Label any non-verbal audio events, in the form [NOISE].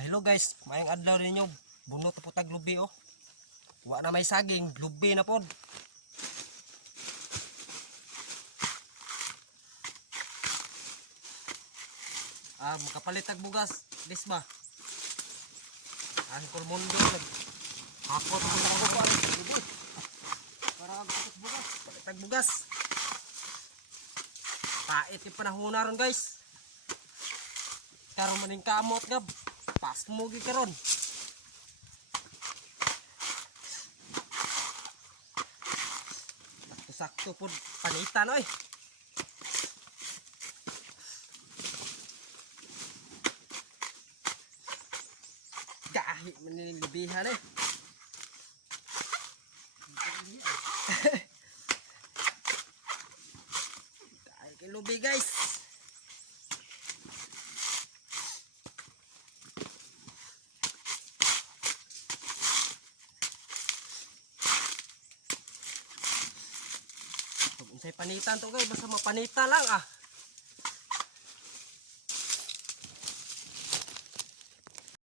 Ah, hello guys, mayang adlaw ninyo. Bunot po tag lubi oh. Wa na may saging, lubi na pod. Ah, makapalit tag bugas, dis ba? Angkol mundo nag ako lubi. Para ang bugas, palit tag bugas. Pait yung panahon na ron guys. Karon maning kamot gab. Pas mo gi karon. Sakto po panitan oy. Gahi manilibihan eh. Gahi [LAUGHS] kay lubi guys. Unsay panitan to guys, basta mapanita lang ah.